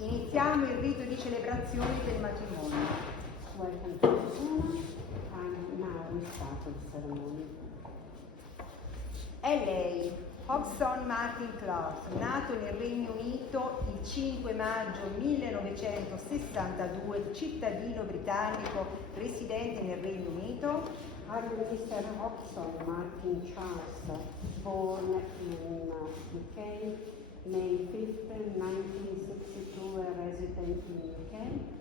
Iniziamo il rito di celebrazione del matrimonio. Welcome to the ceremony, and now we start the ceremony. È lei, Hodgson Martin Clark, nato nel Regno Unito il 5 maggio 1962, cittadino britannico residente nel Regno Unito. Are Mr. Hodgson Martin Charles, born in UK, May 5th, 1962, a resident in UK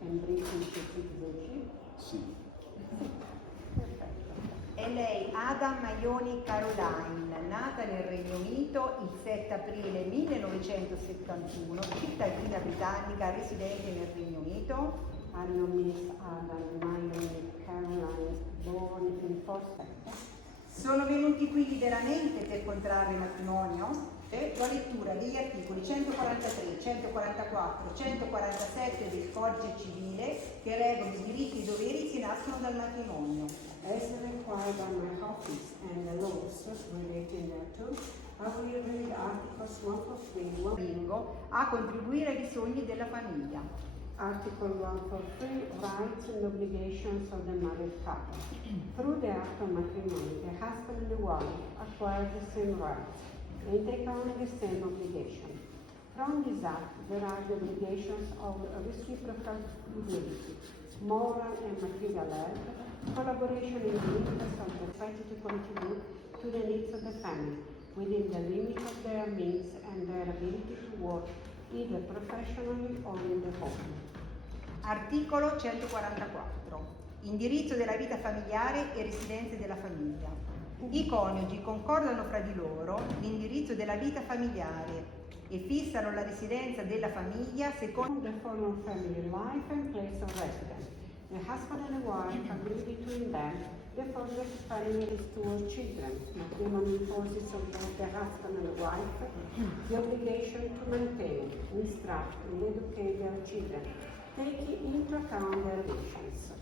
and British citizenship? Sì. Perfetto. È lei, Adam Maioni Caroline, nata nel Regno Unito il 7 aprile 1971, cittadina britannica residente nel Regno Unito. Are Miss Adam Maioni Caroline, born in Forsetta? Sono venuti qui liberamente per contrarre matrimonio? La lettura degli articoli 143, 144, 147 del Codice Civile che regolano i diritti e i doveri che nascono dal matrimonio. As required by my office and the laws relating thereto, I will read Articles 143, Bingo, a contribuire ai bisogni della famiglia. Article 143, rights and obligations of the married couple. Through the act of matrimony, the husband and the wife acquire the same rights and take on the same obligation. From this act, there are the obligations of reciprocal fidelity, moral and material help, collaboration in the interest of the party to contribute to the needs of the family, within the limit of their means and their ability to work either professionally or in the home. Articolo 144. Indirizzo della vita familiare e residenze della famiglia. I coniugi concordano fra di loro l'indirizzo della vita familiare e fissano la residenza della famiglia secondo The following family life and place of residence. The husband and the wife agree between them the further families towards children. Matrimony imposes on both the husband and the wife the obligation to maintain, instruct, and educate their children, taking into account their wishes.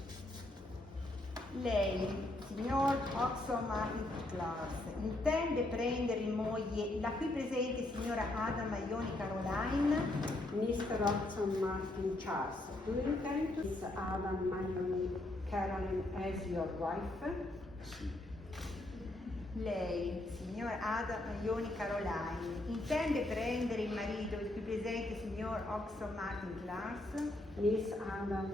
lei, signor Hodgson Martin Clark, intende prendere in moglie la qui presente signora Adam Maioni Caroline. Mr. Hodgson Martin Charles, do you intend to Miss Adam Maioni Caroline as your wife? Sì. Lei, signor Adam Maioni Caroline, intende prendere in marito il qui presente signor Hodgson Martin Clark. Miss Adam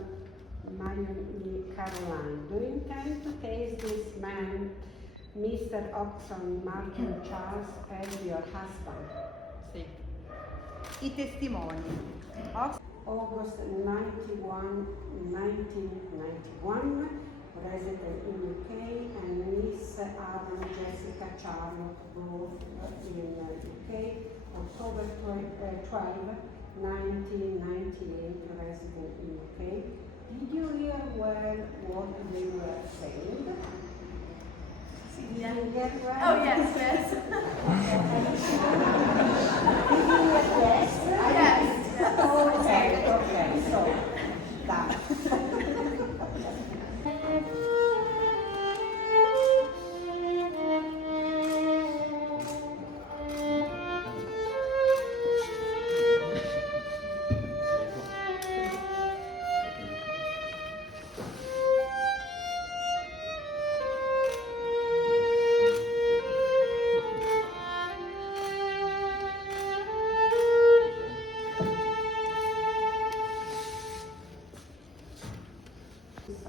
Maioni Caroline, do you intend to take this man, Mr. Hodgson Martin Charles, as your husband? Sì. I testimoni. August 91, 1991, resident in UK, and Miss Adam Jessica Charlotte, both in UK, October 12, 1998, resident in UK. Did you hear well what they were saying? Yeah. Did you get well? Oh, yes, yes. Did you hear yes? Yes. Okay, so, done.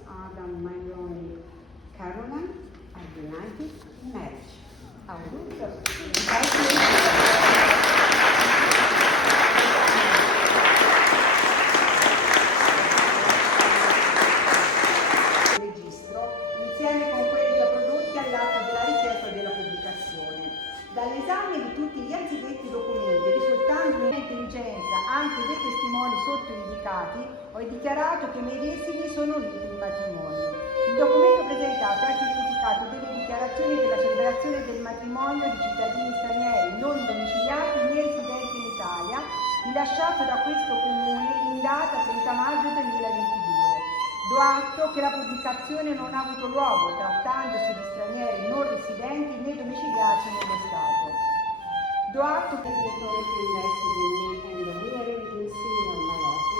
Adam Maioni Caroline are united in marriage. Registro insieme con quelli già prodotti all'atto della richiesta della pubblicazione. Dall'esame di tutti gli anzidetti documenti risultando in intelligenza anche dei testimoni sottoindicati, ho dichiarato che i medesimi sono uniti in matrimonio. Il documento presentato ha certificato delle dichiarazioni della celebrazione del matrimonio di cittadini stranieri non domiciliati né residenti in Italia, rilasciato da questo comune in data 30 maggio 2022. Do atto che la pubblicazione non ha avuto luogo, trattandosi di stranieri non residenti né domiciliati nello Stato. Do atto che The authority invested in me and the hearing in seal of my office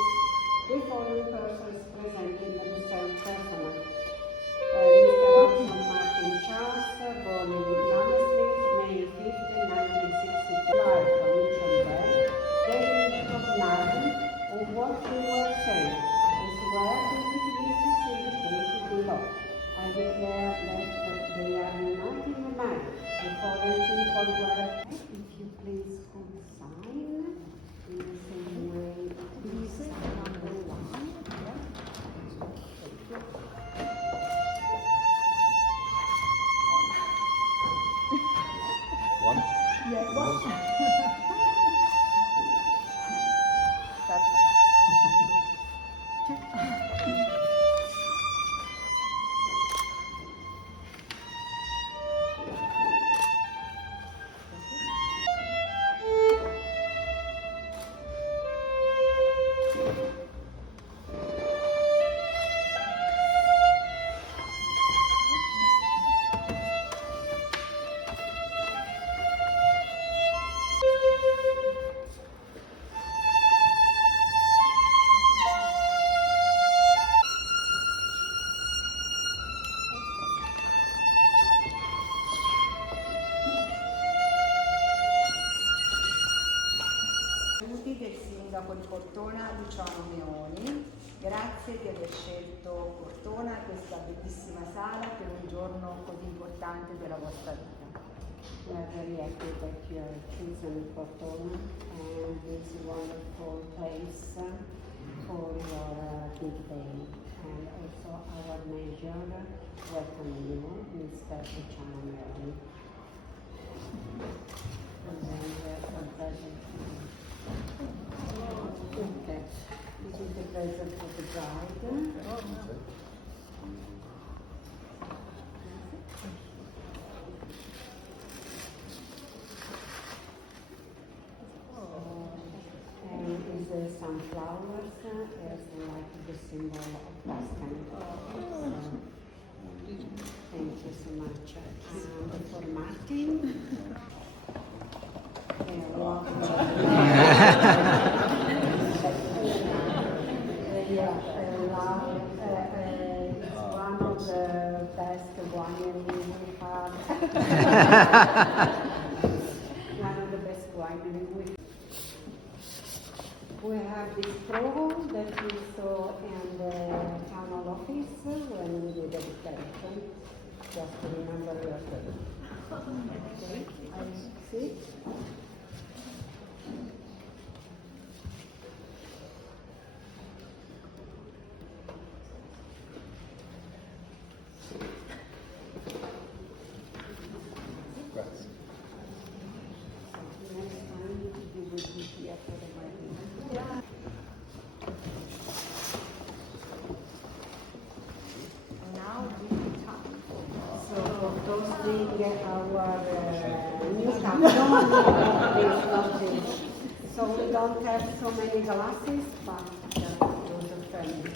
Del sindaco di Cortona Luciano Meoni, grazie di aver scelto Cortona e questa bellissima sala per un giorno così importante della vostra vita. We are very happy that you have chosen Cortona and this wonderful place for your big day. And also our major welcome you, Mr. Luciano Meoni. And then we have a present. Okay, this is the present for the bride. And is some flowers as like the symbol of Tuscany. Thank you so much. And for Martin. It's one of the best wineries we have. One of the best wineries we have this program that we saw in the town hall office when we did the declaration. Just to remember your day. Okay, I see. So we don't have so many glasses, but just those are friendly.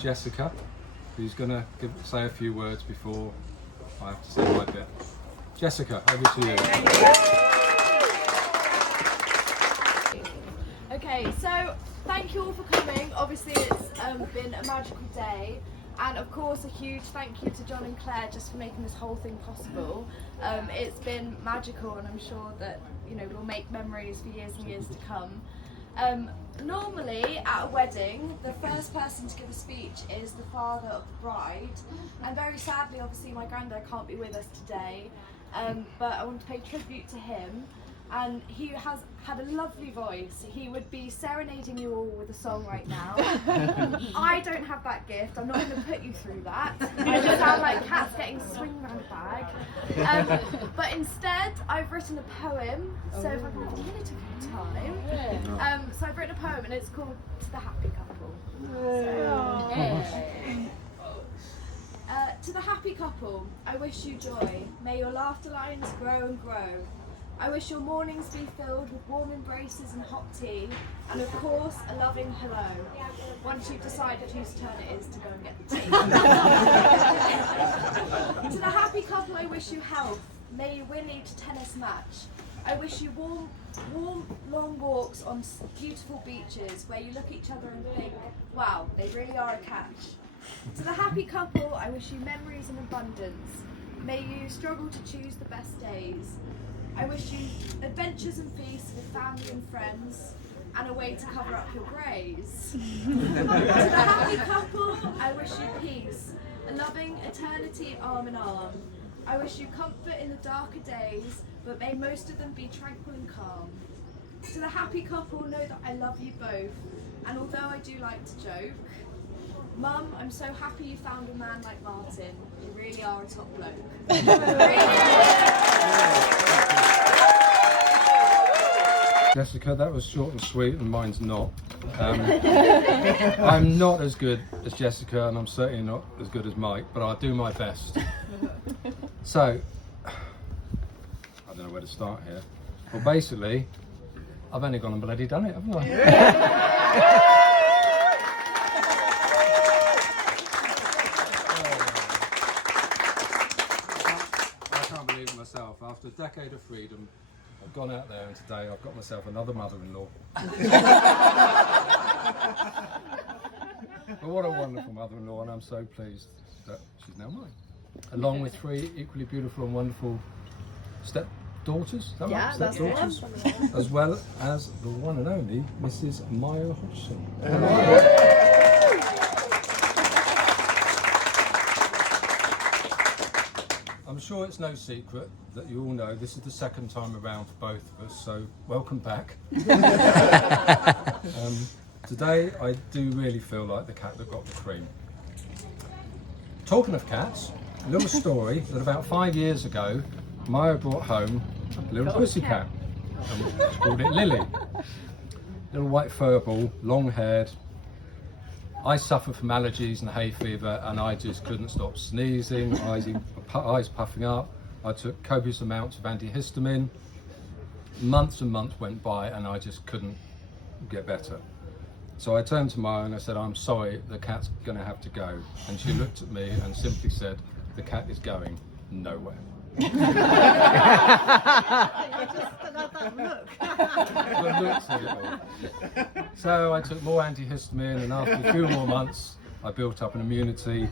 Jessica, who's going to say a few words before I have to say my bit. Jessica, over to you. Okay, so thank you all for coming. Obviously it's been a magical day, and of course a huge thank you to John and Claire just for making this whole thing possible. It's been magical, and I'm sure that we'll make memories for years and years to come. Normally at a wedding, the first person to give a speech is the father of the bride, and very sadly obviously my granddad can't be with us today, but I want to pay tribute to him, and he has had a lovely voice. He would be serenading you all with a song right now. I don't have that gift, I'm not going to put you through that. I just sound like cats getting a swing round a bag. But instead I've written a poem, so if I can have a little bit of time. So I've written a poem and it's called To the Happy Couple. To the happy couple, I wish you joy. May your laughter lines grow and grow. I wish your mornings be filled with warm embraces and hot tea, and of course a loving hello, once you've decided whose turn it is to go and get the tea. To the happy couple I wish you health, may you win each tennis match. I wish you warm, long walks on beautiful beaches where you look at each other and think, wow, they really are a catch. To the happy couple, I wish you memories in abundance. May you struggle to choose the best days. I wish you adventures and feasts with family and friends, and a way to cover up your greys. To the happy couple, I wish you peace, a loving eternity arm in arm. I wish you comfort in the darker days, but may most of them be tranquil and calm. To the happy couple, know that I love you both, and although I do like to joke, Mum, I'm so happy you found a man like Martin. You really are a top bloke. Jessica, that was short and sweet, and mine's not. I'm not as good as Jessica, and I'm certainly not as good as Mike, but I'll do my best. So, I don't know where to start here. Well, basically, I've only gone and bloody done it, haven't I? I can't believe it myself. After a decade of freedom, I've gone out there and today I've got myself another mother-in-law. But what a wonderful mother-in-law, and I'm so pleased that she's now mine. Along with 3 equally beautiful and wonderful stepdaughters, is that right? Stepdaughters, as well as the one and only Mrs. Maya Hodgson. I'm sure it's no secret that you all know this is the second time around for both of us, so welcome back. Today I do really feel like the cat that got the cream. Talking of cats, a little story that about 5 years ago Maya brought home a little pussycat. She called it Lily. Little white fur ball, long haired. I suffer from allergies and hay fever, and I just couldn't stop sneezing, eyes puffing up. I took copious amounts of antihistamine. Months and months went by and I just couldn't get better. So I turned to Maya and I said, I'm sorry, the cat's going to have to go. And she looked at me and simply said, the cat is going nowhere. The looks of it all. So I took more antihistamine, and after a few more months I built up an immunity,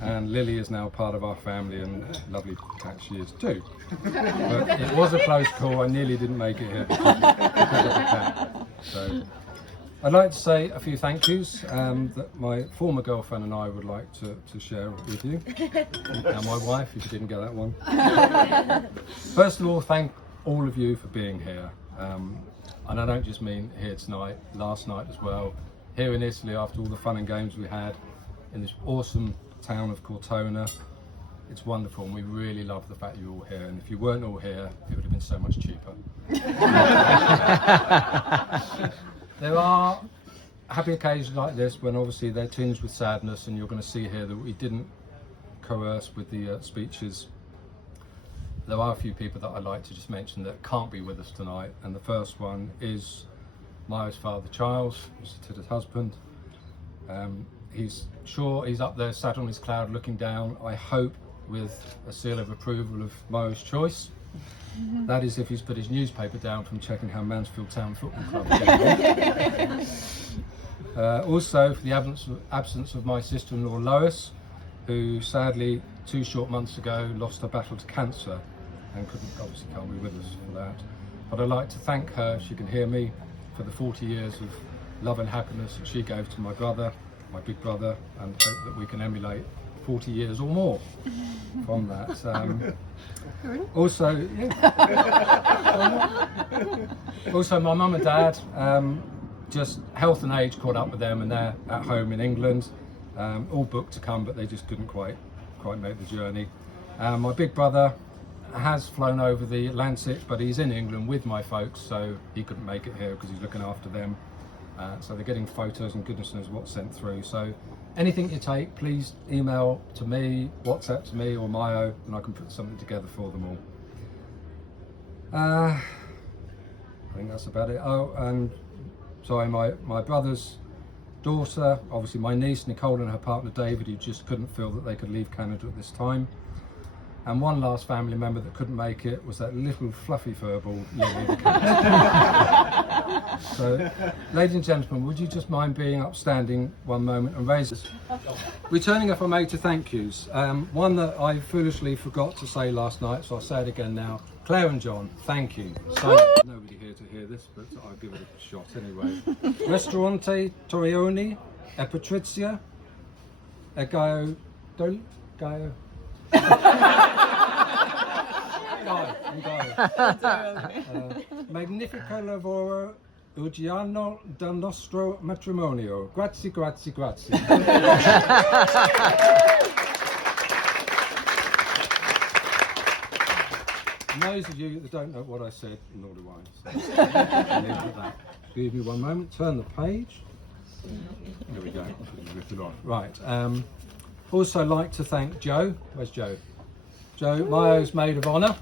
and Lily is now part of our family, and lovely cat she is too. But it was a close call. I nearly didn't make it here because of the cat. So I'd like to say a few thank yous that my former girlfriend and I would like to share with you, and my wife, if you didn't get that one. First of all, thank all of you for being here, and I don't just mean here tonight, last night as well, here in Italy after all the fun and games we had in this awesome town of Cortona. It's wonderful, and we really love the fact you're all here, and if you weren't all here it would have been so much cheaper. There are happy occasions like this when obviously they're tinged with sadness, and you're going to see here that we didn't coerce with the speeches. There are a few people that I'd like to just mention that can't be with us tonight, and the first one is Maya's father Charles, Mr. Tidda's husband. He's up there sat on his cloud looking down, I hope with a seal of approval of Maya's choice. That is if he's put his newspaper down from checking how Mansfield Town Football Club is getting on. Also for the absence of my sister-in-law Lois, who sadly 2 short months ago lost her battle to cancer and obviously can't be with us for that. But I'd like to thank her, if she can hear me, for the 40 years of love and happiness that she gave to my brother, my big brother, and hope that we can emulate 40 years or more from that. Also, also my mum and dad, just health and age caught up with them, and they're at home in England, all booked to come, but they just couldn't quite make the journey. My big brother has flown over the Atlantic, but he's in England with my folks, so he couldn't make it here because he's looking after them. So they're getting photos and goodness knows what's sent through. So anything you take, please email to me, WhatsApp to me or Mayo, and I can put something together for them all. I think that's about it. Oh, and sorry, my brother's daughter, obviously my niece Nicole and her partner David, who just couldn't feel that they could leave Canada at this time. And one last family member that couldn't make it was that little fluffy furball, Lily the cat. So, ladies and gentlemen, would you just mind being upstanding one moment and raise us? Returning, if I may, to thank yous. One that I foolishly forgot to say last night, so I'll say it again now. Claire and John, thank you. So, nobody here to hear this, but I'll give it a shot anyway. Ristorante Torrioni e Patrizia e Gaio... Magnifico lavoro Ugiano del nostro matrimonio. Grazie, grazie, grazie. And those of you that don't know what I said, nor do I. So, I'll leave it at that. Give me one moment, turn the page. There we go. Ripped it off. Right. Also like to thank Joe. Where's Joe? Joe, Mayo's maid of honour.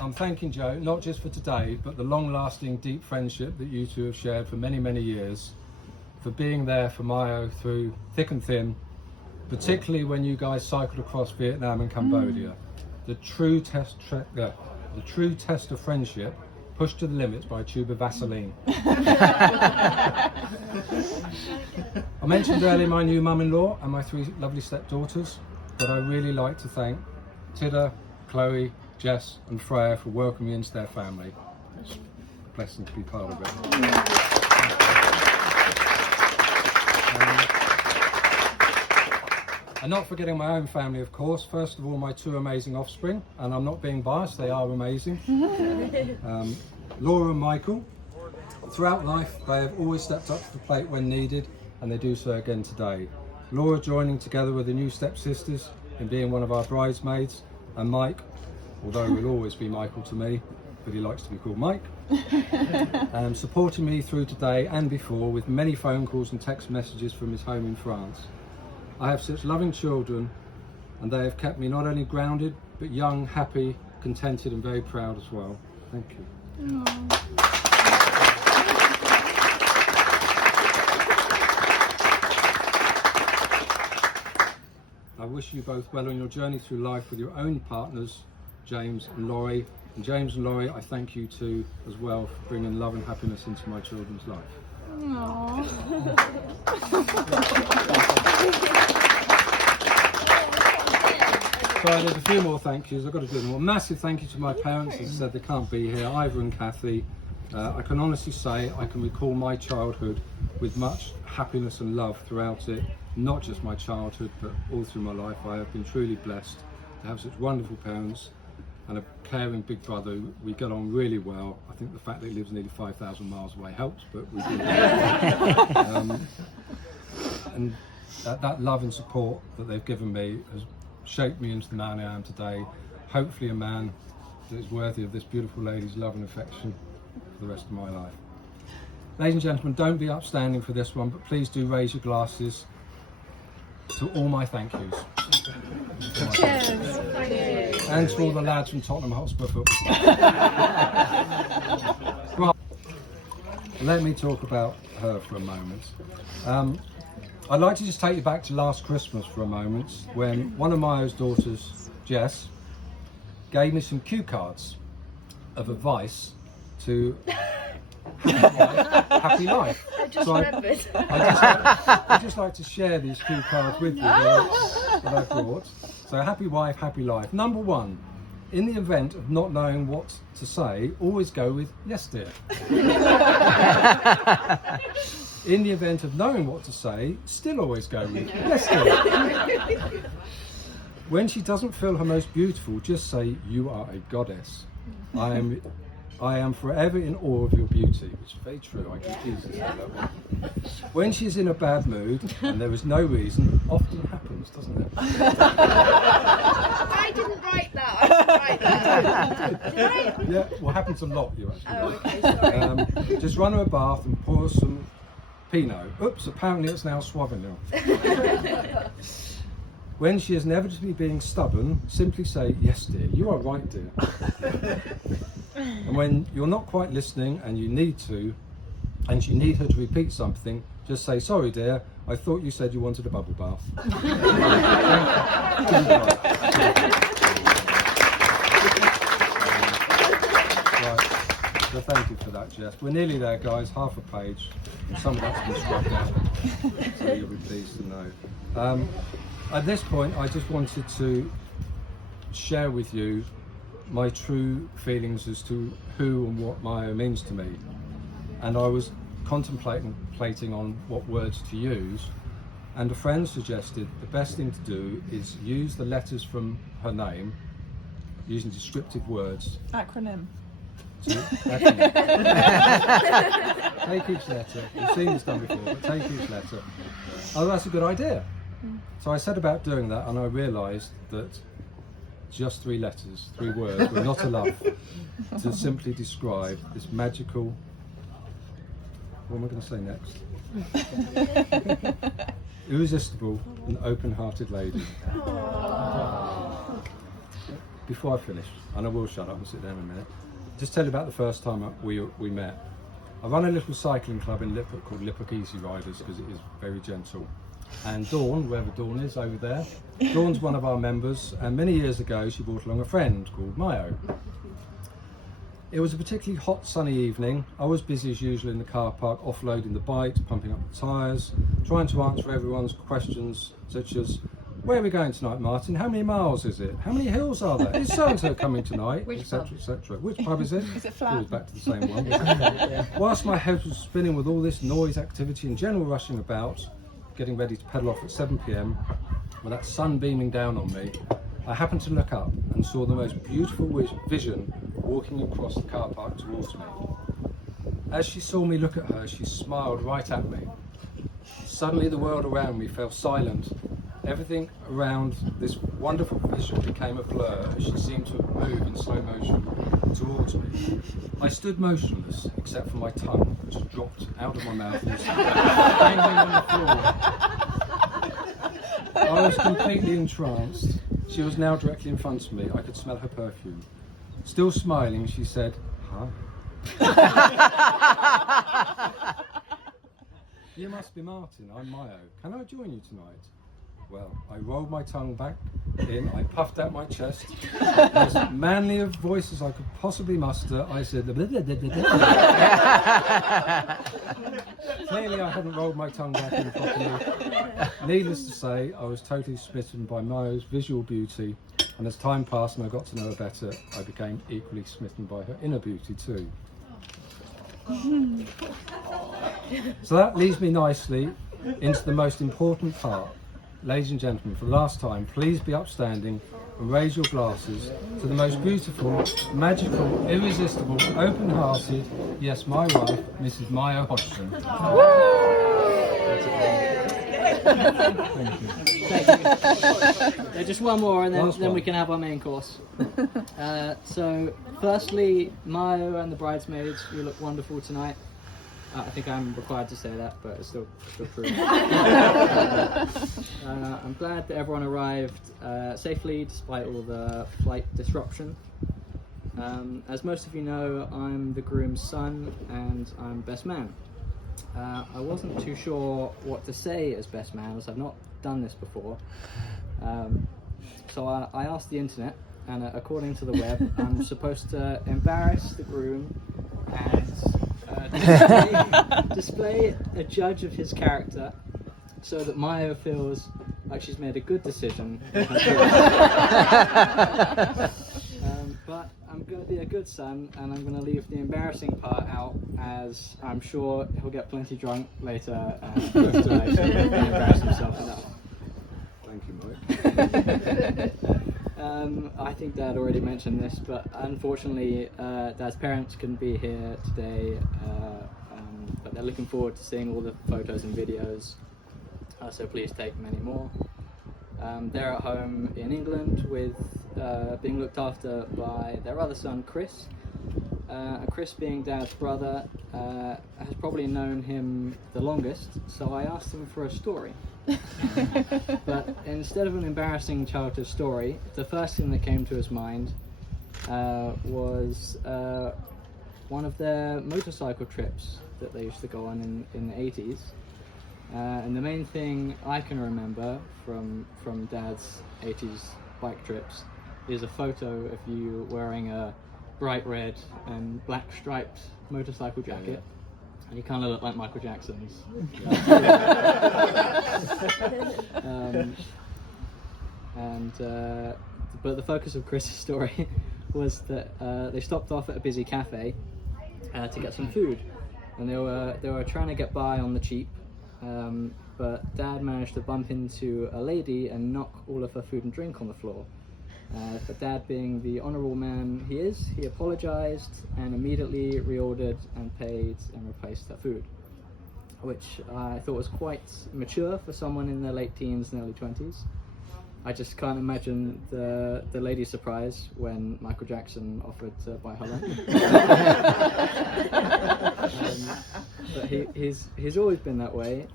I'm thanking Joe, not just for today, but the long-lasting, deep friendship that you two have shared for many, many years, for being there for Mayo through thick and thin, particularly when you guys cycled across Vietnam and Cambodia. The true test of friendship, pushed to the limits by a tube of Vaseline. I mentioned earlier my new mum-in-law and my 3 lovely stepdaughters, but I really like to thank Tidda, Chloe, Jess and Freya for welcoming me into their family. It's a blessing to be part of it. And not forgetting my own family, of course. First of all, my 2 amazing offspring, and I'm not being biased, they are amazing. Laura and Michael. Throughout life, they have always stepped up to the plate when needed, and they do so again today. Laura joining together with the new stepsisters in being one of our bridesmaids, and Mike, although he'll always be Michael to me, but he likes to be called Mike, supporting me through today and before with many phone calls and text messages from his home in France. I have such loving children, and they have kept me not only grounded, but young, happy, contented and very proud as well. Thank you. I wish you both well on your journey through life with your own partners, James and Laurie. And James and Laurie, I thank you too as well for bringing love and happiness into my children's life. So there's a few more thank yous. I've got to do them all. Massive thank you to my parents, as I said, they can't be here, Ivor and Kathy. I can honestly say I can recall my childhood with much happiness and love throughout it. Not just my childhood, but all through my life. I have been truly blessed to have such wonderful parents and a caring big brother. We get on really well. I think the fact that he lives nearly 5,000 miles away helps, but we do. And that love and support that they've given me has shaped me into the man I am today. Hopefully a man that is worthy of this beautiful lady's love and affection for the rest of my life. Ladies and gentlemen, don't be upstanding for this one, but please do raise your glasses to all my thank yous. Cheers. And to all the lads from Tottenham Hotspur Football. Right. Let me talk about her for a moment. I'd like to just take you back to last Christmas for a moment, when one of Mayo's daughters, Jess, gave me some cue cards of advice to happy life. I just So remembered. I'd just like to share these cue cards with you that I brought. So happy wife, happy life. Number 1, in the event of not knowing what to say, always go with yes dear. In the event of knowing what to say, still always go with yes dear. When she doesn't feel her most beautiful, just say you are a goddess. I am forever in awe of your beauty, which is very true. I can easily say that. When she's in a bad mood, and there is no reason, often happens, doesn't it? I didn't write that. I didn't write that. Did I? Yeah, well, happens a lot, you actually. Oh, okay, sorry. Just run her a bath and pour some Pinot. Oops, apparently it's now Sauvignon. When she is inevitably being stubborn, simply say, yes dear, you are right dear. And when you're not quite listening and you need her to repeat something, just say, sorry dear, I thought you said you wanted a bubble bath. Right. So thank you for that, Jess. We're nearly there, guys, half a page. Some of that's been scrubbed out, so you'll be pleased to know. At this point, I just wanted to share with you my true feelings as to who and what Mayo means to me. And I was contemplating on what words to use, and a friend suggested the best thing to do is use the letters from her name, using descriptive words. Acronym. Take each letter. You've seen this done before, but take each letter. Oh, that's a good idea. So I set about doing that, and I realised that just 3 letters, 3 words were not enough to simply describe this magical. What am I going to say next? Irresistible and open-hearted lady. Before I finish, and I will shut up and sit down in a minute, just tell you about the first time we met. I run a little cycling club in Liphook called Liphook Easy Riders because it is very gentle. And Dawn, wherever Dawn is over there, Dawn's one of our members, and many years ago she brought along a friend called Mayo. It was a particularly hot sunny evening. I was busy as usual in the car park, offloading the bikes, pumping up the tyres, trying to answer everyone's questions such as, where are we going tonight, Martin? How many miles is it? How many hills are there? Is so-and-so coming tonight? Etc, etc. Which pub is it? Is it flat? Always back to the same one. Whilst my head was spinning with all this noise, activity and general rushing about, getting ready to pedal off at 7 p.m, with that sun beaming down on me, I happened to look up and saw the most beautiful vision walking across the car park towards me. As she saw me look at her, she smiled right at me. Suddenly the world around me fell silent. Everything around this wonderful vision became a blur as she seemed to move in slow motion towards me. I stood motionless, except for my tongue, which dropped out of my mouth and was hanging on the floor. I was completely entranced. She was now directly in front of me. I could smell her perfume. Still smiling, she said, "Hi." "You must be Martin, I'm Mayo. Can I join you tonight?" Well, I rolled my tongue back in, I puffed out my chest, as manly a voice as I could possibly muster, I said, Clearly I hadn't rolled my tongue back in properly. Needless to say, I was totally smitten by Mayo's visual beauty, and as time passed and I got to know her better, I became equally smitten by her inner beauty too. So that leads me nicely into the most important part. Ladies and gentlemen, for the last time, please be upstanding and raise your glasses to the most beautiful, magical, irresistible, open-hearted, yes, my wife, Mrs. Mayo Hodgson. Thank you. Just one more and then we can have our main course. So, firstly, Mayo and the bridesmaids, you look wonderful tonight. I think I'm required to say that, but it's still true. I'm glad that everyone arrived safely despite all the flight disruption. As most of you know, I'm the groom's son and I'm best man. I wasn't too sure what to say as best man, as I've not done this before. So I asked the internet, and according to the web, I'm supposed to embarrass the groom and display a judge of his character so that Mayo feels like she's made a good decision. But I'm going to be a good son, and I'm going to leave the embarrassing part out, as I'm sure he'll get plenty drunk later and embarrass himself enough. Thank you, Mike. I think Dad already mentioned this, but unfortunately Dad's parents couldn't be here today, but they're looking forward to seeing all the photos and videos, so please take many more. They're at home in England with being looked after by their other son, Chris. Chris, being Dad's brother, has probably known him the longest, so I asked him for a story. But instead of an embarrassing childhood story, the first thing that came to his mind was one of their motorcycle trips that they used to go on in the 80s. And the main thing I can remember from Dad's 80s bike trips is a photo of you wearing a bright red and black striped motorcycle jacket. And you kind of look like Michael Jackson's. But the focus of Chris's story was that they stopped off at a busy cafe to get some food, and they were trying to get by on the cheap. But Dad managed to bump into a lady and knock all of her food and drink on the floor. But Dad, being the honourable man he is, he apologised and immediately reordered and paid and replaced her food, which I thought was quite mature for someone in their late teens and early 20s. I just can't imagine the lady's surprise when Michael Jackson offered to buy her lunch. But he's always been that way.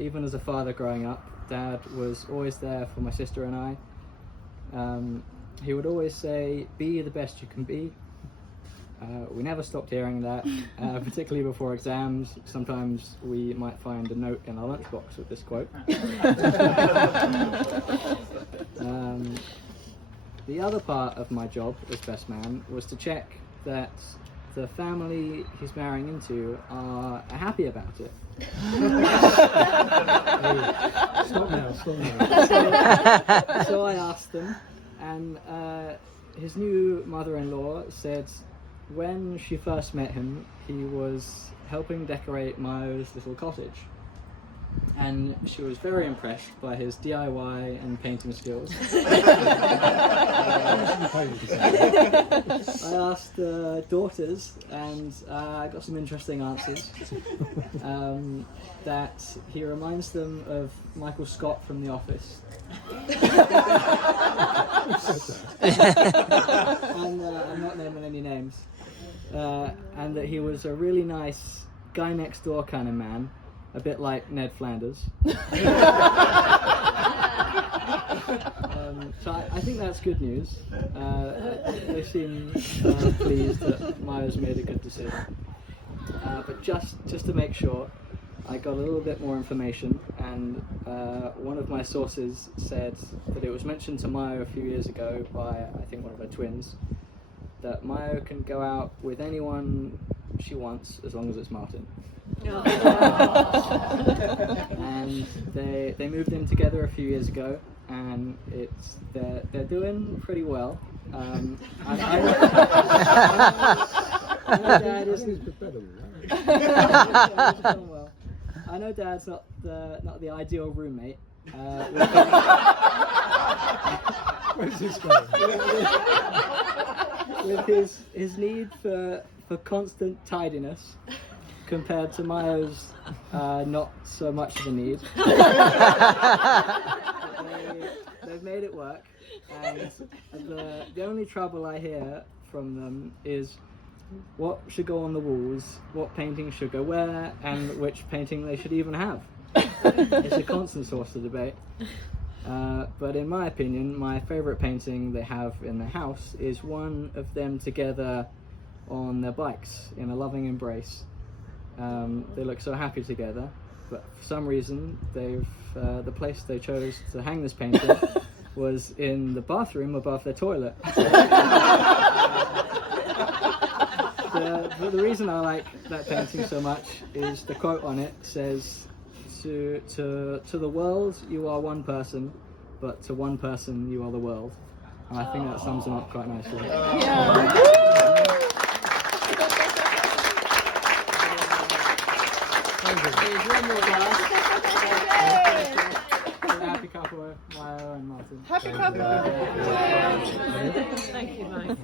Even as a father growing up, Dad was always there for my sister and I. He would always say, "Be the best you can be." We never stopped hearing that, particularly before exams. Sometimes we might find a note in our lunchbox with this quote. The other part of my job as best man was to check that the family he's marrying into are happy about it. Stop now. So I asked them, and his new mother-in-law said when she first met him, he was helping decorate Mayo's little cottage, and she was very impressed by his DIY and painting skills. I asked the daughters, and I got some interesting answers. That he reminds them of Michael Scott from The Office. And I'm not naming any names. And that he was a really nice guy next door kind of man, a bit like Ned Flanders. So I think that's good news. They seem pleased that Maya's made a good decision. But just to make sure, I got a little bit more information, and one of my sources said that it was mentioned to Maya a few years ago by, I think, one of her twins, that Maya can go out with anyone she wants as long as it's Martin. And they moved in together a few years ago, and they're doing pretty well. I know Dad isn't. Well, I know Dad's not the ideal roommate. Where's this going? With his need for constant tidiness, compared to Mayo's not so much of a need. They've made it work, and the only trouble I hear from them is what should go on the walls, what painting should go where, and which painting they should even have. It's a constant source of debate. But in my opinion, my favourite painting they have in the house is one of them together on their bikes in a loving embrace. They look so happy together, but for some reason the place they chose to hang this painting was in the bathroom above their toilet. The reason I like that painting so much is the quote on it says, to the world you are one person, but to one person you are the world. And I think that sums them up quite nicely. There's one more glass. Happy couple, Maya and Martin. Happy couple. Thank you, Mike.